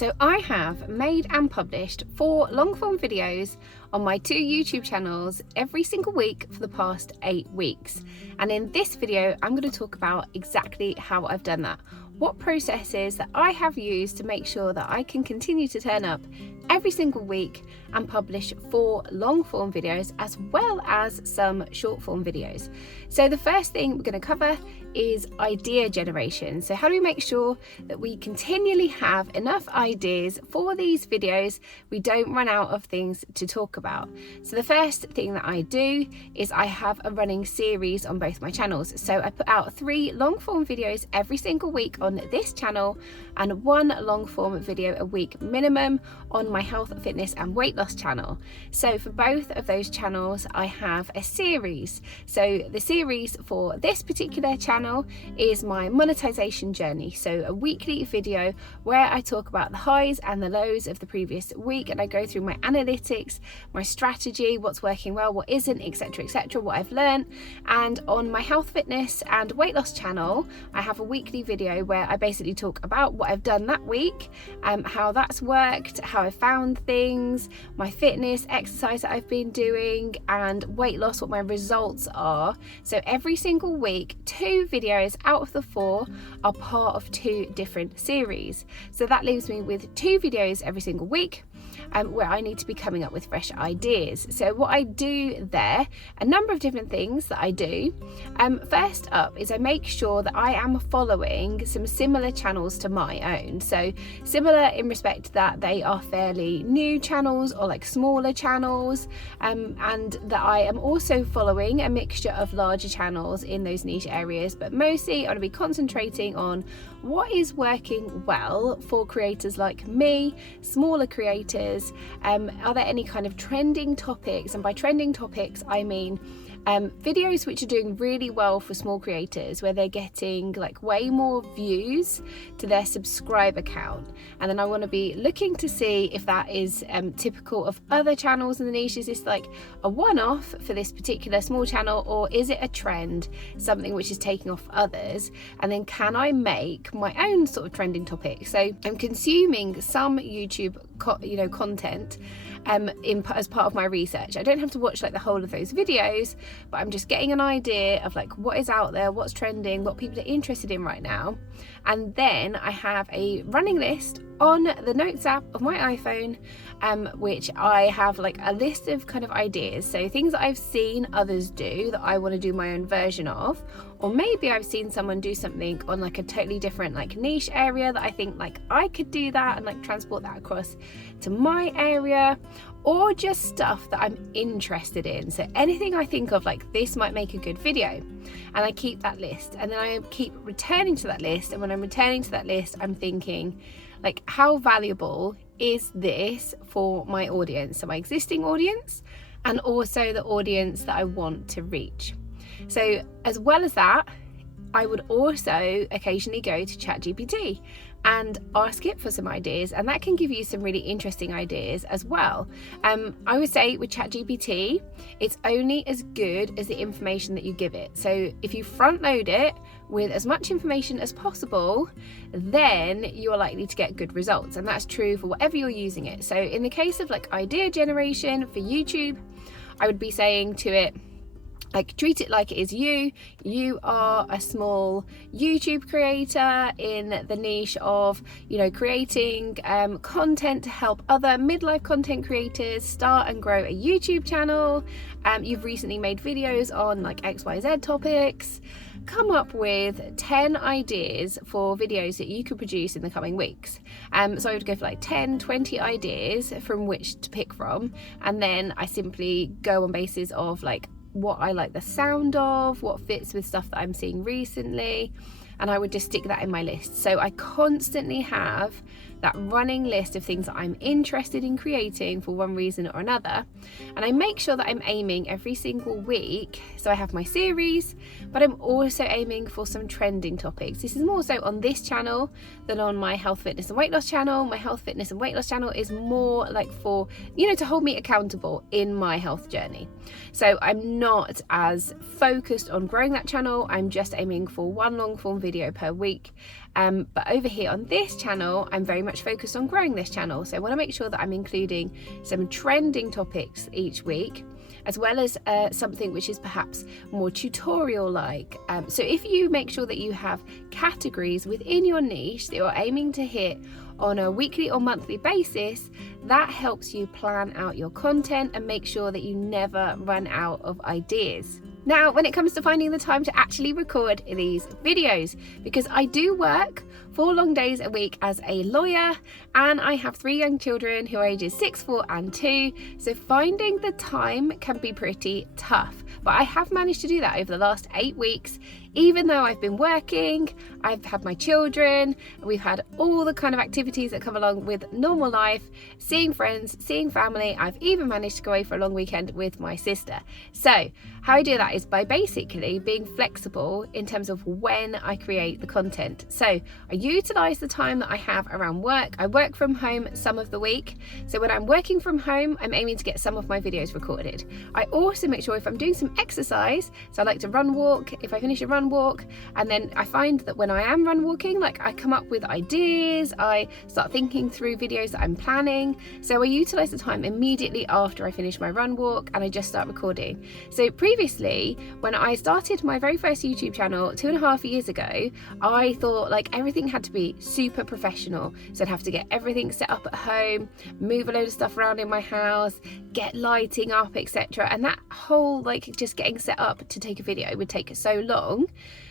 So I have made and published 4 long form videos on my 2 YouTube channels every single week for the past 8 weeks. And in this video, I'm going to talk about exactly how I've done that. What processes that I have used to make sure that I can continue to turn up every single week and publish 4 long form videos as well as some short form videos. So the first thing we're going to cover is idea generation. So how do we make sure that we continually have enough ideas for these videos? We don't run out of things to talk about. So the first thing that I do is I have a running series on both my channels. So I put out 3 long form videos every single week on this channel and 1 long form video a week minimum on my health, fitness and weight loss channel. So for both of those channels I have a series. So the series for this particular channel is my monetization journey. So a weekly video where I talk about the highs and the lows of the previous week, and I go through my analytics, my strategy, what's working well, what isn't, etc., what I've learned. And on my health, fitness and weight loss channel I have a weekly video where I basically talk about what I've done that week, how that's worked, how I found things, my fitness, exercise that I've been doing, and weight loss, what my results are. So every single week 2 videos out of the 4 are part of 2 different series. So that leaves me with 2 videos every single week where I need to be coming up with fresh ideas. So what I do there, a number of different things that I do. First up is I make sure that I am following some similar channels to my own. So similar in respect that they are fairly new channels or like smaller channels, and that I am also following a mixture of larger channels in those niche areas, but mostly I want to be concentrating on what is working well for creators like me, smaller creators. Are there any kind of trending topics? And by trending topics I mean videos which are doing really well for small creators, where they're getting like way more views to their subscriber count. And then I want to be looking to see if that is typical of other channels in the niche. Is this like a one-off for this particular small channel, or is it a trend, something which is taking off others? And then can I make my own sort of trending topic? So I'm consuming some YouTube content as part of my research. I don't have to watch like the whole of those videos, but I'm just getting an idea of like what is out there, what's trending, what people are interested in right now. And then I have a running list on the notes app of my iPhone, which I have like a list of kind of ideas. So things that I've seen others do that I want to do my own version of, or maybe I've seen someone do something on like a totally different like niche area that I think like I could do that and like transport that across to my area, or just stuff that I'm interested in. So anything I think of like this might make a good video, and I keep that list, and then I keep returning to that list. And when I'm returning to that list, I'm thinking like, how valuable is this for my audience? So my existing audience, and also the audience that I want to reach. So as well as that, I would also occasionally go to ChatGPT and ask it for some ideas, and that can give you some really interesting ideas as well. I would say with ChatGPT, it's only as good as the information that you give it. So if you front load it with as much information as possible, then you're likely to get good results, and that's true for whatever you're using it. So in the case of like idea generation for YouTube, I would be saying to it, like, treat it like it is you. You are a small YouTube creator in the niche of, creating content to help other midlife content creators start and grow a YouTube channel. You've recently made videos on like XYZ topics. Come up with 10 ideas for videos that you could produce in the coming weeks. So I would go for like 10, 20 ideas from which to pick from. And then I simply go on basis of like what I like the sound of, what fits with stuff that I'm seeing recently, and I would just stick that in my list. So I constantly have that running list of things that I'm interested in creating for one reason or another, and I make sure that I'm aiming every single week. So I have my series, but I'm also aiming for some trending topics. This is more so on this channel than on my health, fitness and weight loss channel. My health, fitness and weight loss channel is more like for, to hold me accountable in my health journey. So I'm not as focused on growing that channel. I'm just aiming for 1 long form video per week. But over here on this channel, I'm very much focused on growing this channel. So I want to make sure that I'm including some trending topics each week, as well as something which is perhaps more tutorial like. So if you make sure that you have categories within your niche that you're aiming to hit on a weekly or monthly basis, that helps you plan out your content and make sure that you never run out of ideas. Now, when it comes to finding the time to actually record these videos, because I do work 4 long days a week as a lawyer, and I have 3 young children who are ages 6, 4 and 2, so finding the time can be pretty tough. But I have managed to do that over the last 8 weeks, even though I've been working, I've had my children, we've had all the kind of activities that come along with normal life, seeing friends, seeing family. I've even managed to go away for a long weekend with my sister. So how I do that is by basically being flexible in terms of when I create the content. So I utilize the time that I have around work. I work from home some of the week, so when I'm working from home, I'm aiming to get some of my videos recorded. I also make sure if I'm doing some exercise, so I like to run walk, if I finish a run walk, and then I find that when I am run walking, like I come up with ideas, I start thinking through videos that I'm planning. So I utilize the time immediately after I finish my run walk and I just start recording. So previously, when I started my very first YouTube channel 2.5 years ago, I thought like everything had to be super professional. So I'd have to get everything set up at home, move a load of stuff around in my house, get lighting up, etc. And that whole like just getting set up to take a video would take so long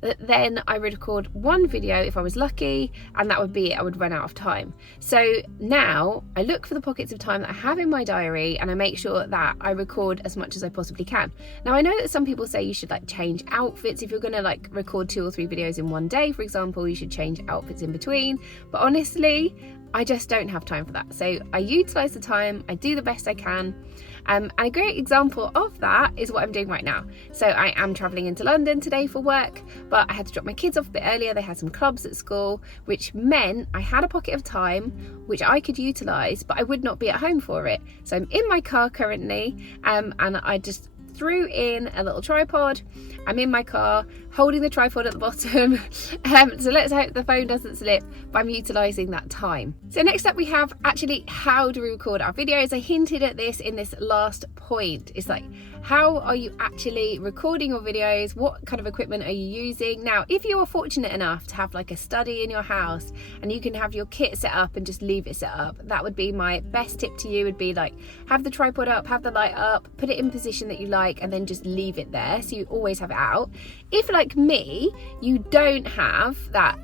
that then I would record one video if I was lucky, and that would be it. I would run out of time. So now I look for the pockets of time that I have in my diary and I make sure that I record as much as I possibly can. Now I know that some people say you should like change outfits. If you're gonna like record 2 or 3 videos in one day, for example, you should change outfits in between. But honestly, I just don't have time for that. So I utilize the time, I do the best I can. And a great example of that is what I'm doing right now. So I am traveling into London today for work, but I had to drop my kids off a bit earlier. They had some clubs at school, which meant I had a pocket of time which I could utilize, but I would not be at home for it. So I'm in my car currently, and I just threw in a little tripod. I'm in my car holding the tripod at the bottom, so let's hope the phone doesn't slip, but I'm utilising that time. So next up we have actually how do we record our videos. I hinted at this in this last point. It's like, how are you actually recording your videos? What kind of equipment are you using? Now, if you are fortunate enough to have like a study in your house and you can have your kit set up and just leave it set up, that would be my best tip to you, would be like have the tripod up, have the light up, put it in position that you like, and then just leave it there so you always have it out. If like me, you don't have that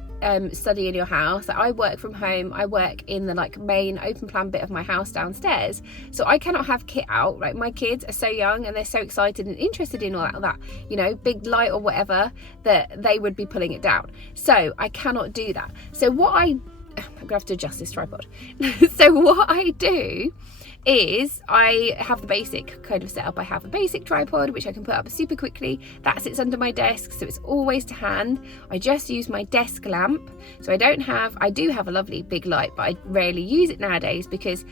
study in your house, I work from home, I work in the like main open plan bit of my house downstairs, so I cannot have kit out. Like my kids are so young and they're so excited and interested in all that, you know, big light or whatever, that they would be pulling it down. So I cannot do that. So I'm gonna have to adjust this tripod. So what I do is I have the basic kind of setup. I have a basic tripod which I can put up super quickly. That sits under my desk, so it's always to hand. I just use my desk lamp. So I do have a lovely big light, but I rarely use it nowadays because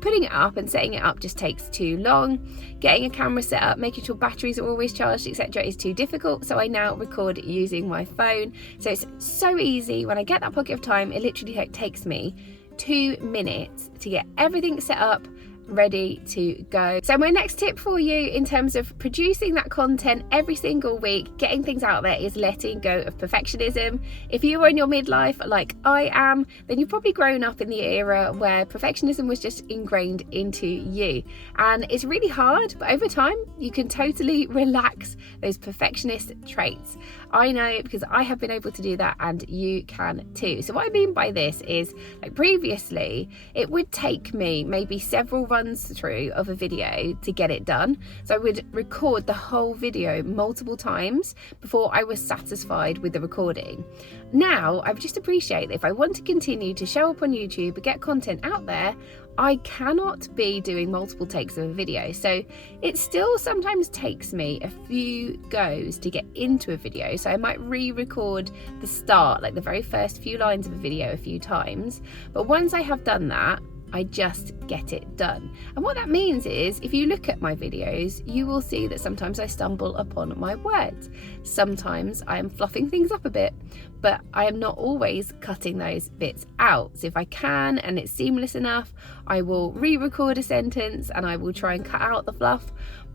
putting it up and setting it up just takes too long. Getting a camera set up, making sure batteries are always charged, etc. is too difficult. So I now record using my phone. So it's so easy. When I get that pocket of time, it literally takes me 2 minutes to get everything set up, ready to go. So my next tip for you in terms of producing that content every single week, getting things out there, is letting go of perfectionism. If you are in your midlife like I am, then you've probably grown up in the era where perfectionism was just ingrained into you, and it's really hard, but over time you can totally relax those perfectionist traits. I know because I have been able to do that, and you can too. So what I mean by this is, like previously it would take me maybe several runs through of a video to get it done. So I would record the whole video multiple times before I was satisfied with the recording. Now I just appreciate that if I want to continue to show up on YouTube and get content out there, I cannot be doing multiple takes of a video. So it still sometimes takes me a few goes to get into a video. So I might re-record the start, like the very first few lines of a video a few times. But once I have done that, I just get it done. And what that means is, if you look at my videos, you will see that sometimes I stumble upon my words. Sometimes I am fluffing things up a bit, but I am not always cutting those bits out. So if I can and it's seamless enough, I will re-record a sentence and I will try and cut out the fluff.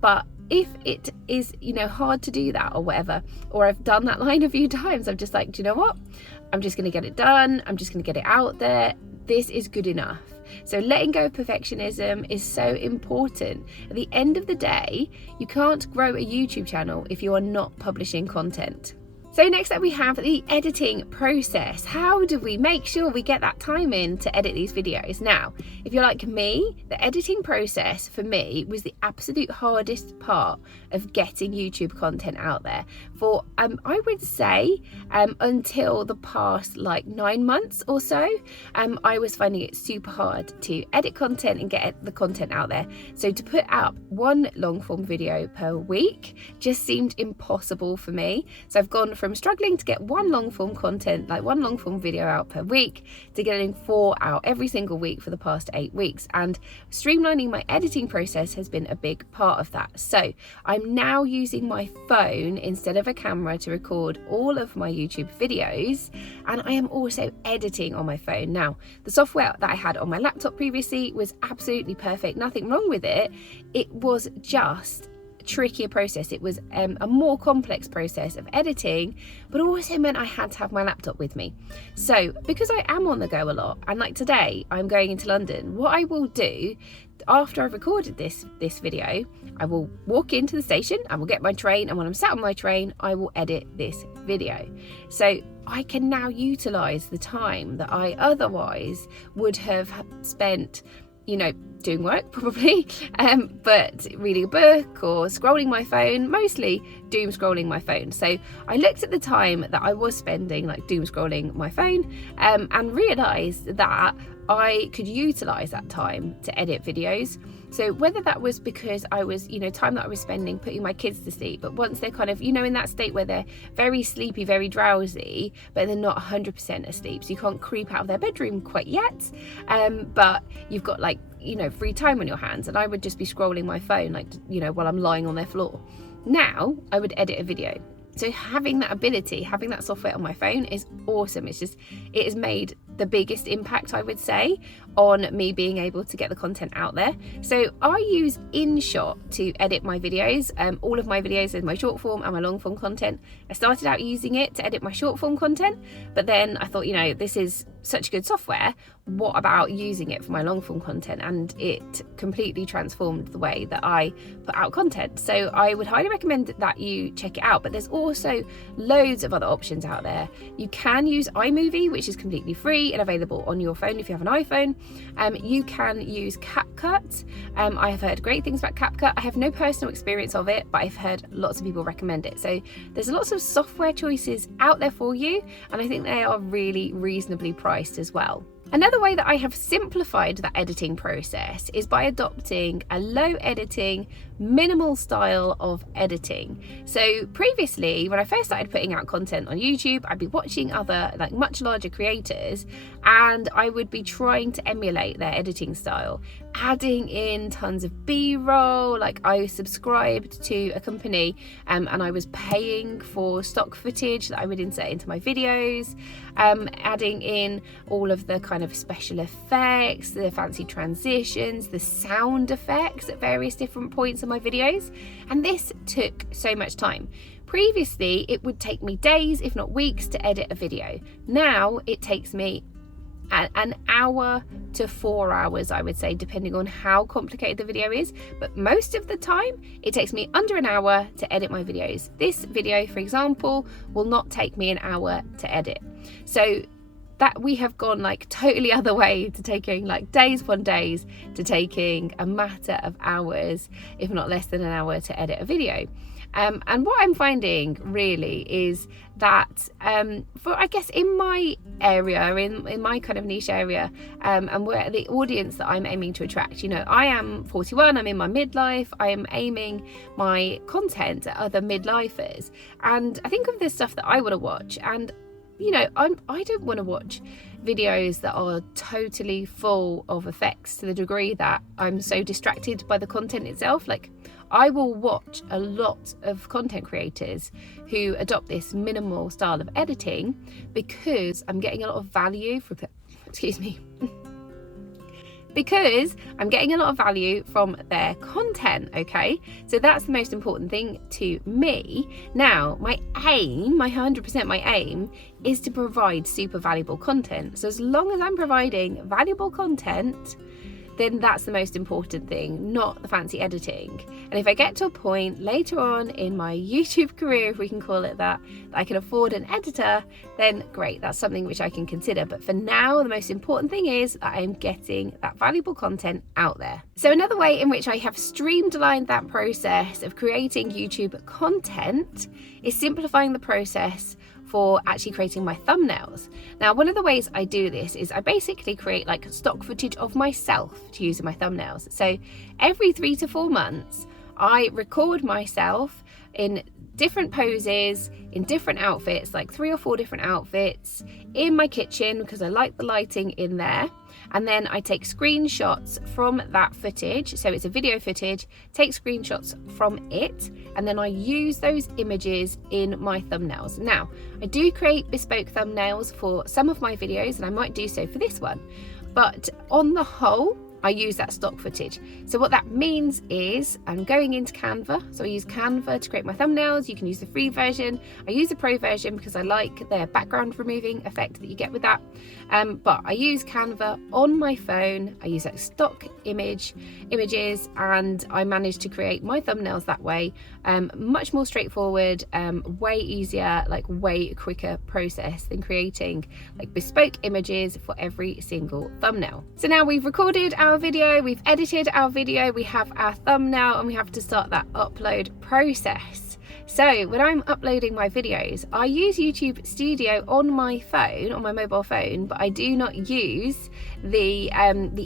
But if it is, hard to do that or whatever, or I've done that line a few times, I'm just like, do you know what? I'm just going to get it done. I'm just going to get it out there. This is good enough. So letting go of perfectionism is so important. At the end of the day, you can't grow a YouTube channel if you are not publishing content. So next up we have the editing process. How do we make sure we get that time in to edit these videos? Now, if you're like me, the editing process for me was the absolute hardest part of getting YouTube content out there. For I would say until the past 9 months or so, I was finding it super hard to edit content and get the content out there. So to put up one long form video per week just seemed impossible for me. So I've gone from struggling to get one long form video out per week to getting 4 out every single week for the past 8 weeks. And streamlining my editing process has been a big part of that. So I'm now using my phone instead of a camera to record all of my YouTube videos, and I am also editing on my phone. Now, the software that I had on my laptop previously was absolutely perfect, nothing wrong with it. It was just trickier process. It was a more complex process of editing, but also meant I had to have my laptop with me. So because I am on the go a lot, and like today I'm going into London, what I will do after I've recorded this video, I will walk into the station, I will get my train, and when I'm sat on my train, I will edit this video. So I can now utilize the time that I otherwise would have spent doing work probably, but reading a book or scrolling my phone, mostly doom scrolling my phone. So I looked at the time that I was spending doom scrolling my phone and realised that I could utilise that time to edit videos. So whether that was because I was, time that I was spending putting my kids to sleep, but once they're kind of, in that state where they're very sleepy, very drowsy, but they're not 100% asleep, so you can't creep out of their bedroom quite yet, but you've got free time on your hands, and I would just be scrolling my phone while I'm lying on their floor. Now I would edit a video. So having that ability, having that software on my phone is awesome. It has made the biggest impact, I would say, on me being able to get the content out there. So I use InShot to edit my videos. All of my videos is my short form and my long form content. I started out using it to edit my short form content, but then I thought, this is such good software. What about using it for my long form content? And it completely transformed the way that I put out content. So I would highly recommend that you check it out. But there's also loads of other options out there. You can use iMovie, which is completely free and available on your phone if you have an iPhone. You can use CapCut. I have heard great things about CapCut. I have no personal experience of it, but I've heard lots of people recommend it. So there's lots of software choices out there for you, and I think they are really reasonably priced as well. Another way that I have simplified that editing process is by adopting a low editing, minimal style of editing. So previously, when I first started putting out content on YouTube, I'd be watching other much larger creators, and I would be trying to emulate their editing style, adding in tons of B-roll. I subscribed to a company and I was paying for stock footage that I would insert into my videos, adding in all of the kind of special effects, the fancy transitions, the sound effects at various different points in my videos, and this took so much time. Previously, it would take me days, if not weeks, to edit a video. Now it takes me an hour to 4 hours, I would say, depending on how complicated the video is, but most of the time it takes me under an hour to edit my videos. This video, for example, will not take me an hour to edit. So that we have gone totally other way to taking days upon days to taking a matter of hours, if not less than an hour, to edit a video. And what I'm finding really is that for, I guess, in my area, in my kind of niche area, and where the audience that I'm aiming to attract, I am 41, I'm in my midlife, I am aiming my content at other midlifers, and I think of the stuff that I want to watch, and you know, I don't want to watch videos that are totally full of effects to the degree that I'm so distracted by the content itself. Like, I will watch a lot of content creators who adopt this minimal style of editing because I'm getting a lot of value from because I'm getting a lot of value from their content, okay? So that's the most important thing to me. Now, my 100% my aim is to provide super valuable content. So as long as I'm providing valuable content, then that's the most important thing, not the fancy editing. And if I get to a point later on in my YouTube career, if we can call it that I can afford an editor, then great, that's something which I can consider. But for now, the most important thing is that I'm getting that valuable content out there. So another way in which I have streamlined that process of creating YouTube content is simplifying the process for actually creating my thumbnails. Now, one of the ways I do this is I basically create like stock footage of myself to use in my thumbnails. So every 3 to 4 months, I record myself in different poses, in different outfits, like 3 or 4 different outfits in my kitchen because I like the lighting in there. And then I take screenshots from that footage. So it's a video footage, take screenshots from it, and then I use those images in my thumbnails. Now, I do create bespoke thumbnails for some of my videos, and I might do so for this one. But on the whole, I use that stock footage. So what that means is I'm going into Canva. So I use Canva to create my thumbnails. You can use the free version. I use the pro version because I like the background removing effect that you get with that. But I use Canva on my phone. I use like stock images, and I managed to create my thumbnails that way. Much more straightforward, way easier, like way quicker process than creating like bespoke images for every single thumbnail. So now we've recorded our video, we've edited our video, we have our thumbnail, and we have to start that upload process. So when I'm uploading my videos, I use YouTube Studio on my phone, on my mobile phone, but I do not use the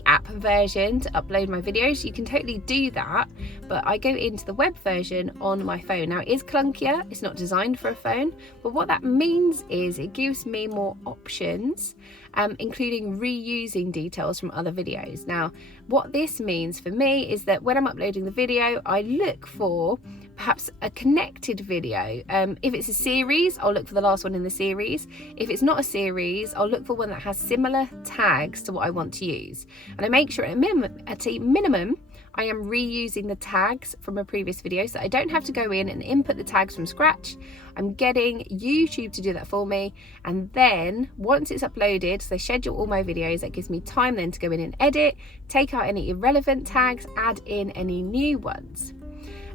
app version to upload my videos. You can totally do that, but I go into the web version on my phone. Now, it is clunkier, it's not designed for a phone, but what that means is it gives me more options, including reusing details from other videos. Now, what this means for me is that when I'm uploading the video, I look for perhaps a connected video. If it's a series, I'll look for the last one in the series. If it's not a series, I'll look for one that has similar tags to what I want to use. And I make sure at a minimum, I am reusing the tags from a previous video, so I don't have to go in and input the tags from scratch. I'm getting YouTube to do that for me, and then once it's uploaded, so I schedule all my videos, that gives me time then to go in and edit, take out any irrelevant tags, add in any new ones.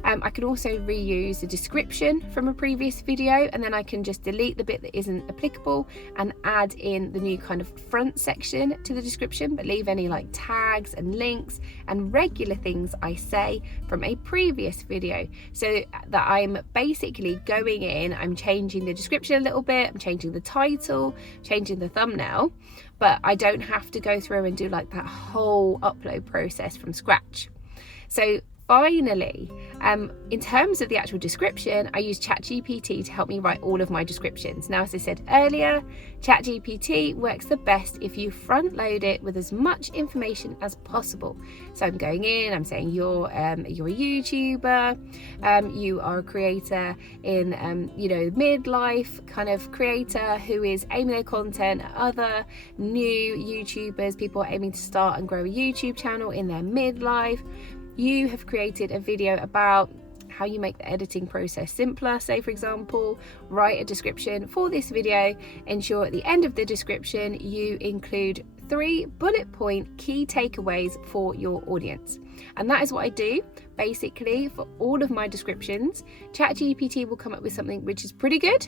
I can also reuse the description from a previous video, and then I can just delete the bit that isn't applicable and add in the new kind of front section to the description, but leave any like tags and links and regular things I say from a previous video, so that I'm basically going in, I'm changing the description a little bit, I'm changing the title, changing the thumbnail, but I don't have to go through and do like that whole upload process from scratch. So finally, in terms of the actual description, I use ChatGPT to help me write all of my descriptions. Now, as I said earlier, ChatGPT works the best if you front load it with as much information as possible. So I'm going in, I'm saying you're a YouTuber, you are a creator in, midlife kind of creator who is aiming their content at other new YouTubers, people aiming to start and grow a YouTube channel in their midlife. You have created a video about how you make the editing process simpler, say for example, write a description for this video, ensure at the end of the description you include 3 bullet point key takeaways for your audience. And that is what I do basically for all of my descriptions. ChatGPT will come up with something which is pretty good.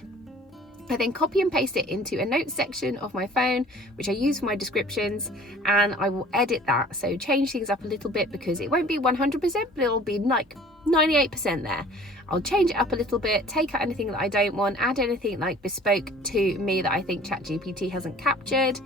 I then copy and paste it into a notes section of my phone, which I use for my descriptions, and I will edit that. So change things up a little bit because it won't be 100%, but it'll be like 98% there. I'll change it up a little bit, take out anything that I don't want, add anything like bespoke to me that I think ChatGPT hasn't captured,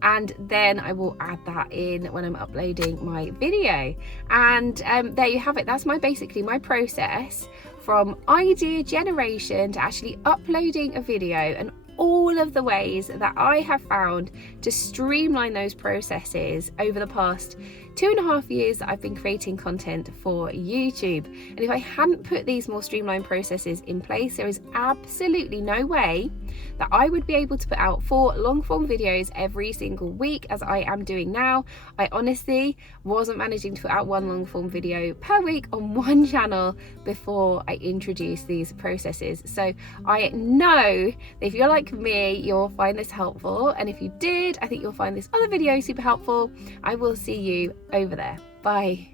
and then I will add that in when I'm uploading my video. And there you have it. That's basically my process from idea generation to actually uploading a video. And all of the ways that I have found to streamline those processes over the past 2.5 years that I've been creating content for YouTube. And if I hadn't put these more streamlined processes in place, there is absolutely no way that I would be able to put out 4 long form videos every single week as I am doing now. I honestly wasn't managing to put out 1 long form video per week on one channel before I introduced these processes. So I know that if you're like me, you'll find this helpful, and if you did, I think you'll find this other video super helpful. I will see you over there. Bye.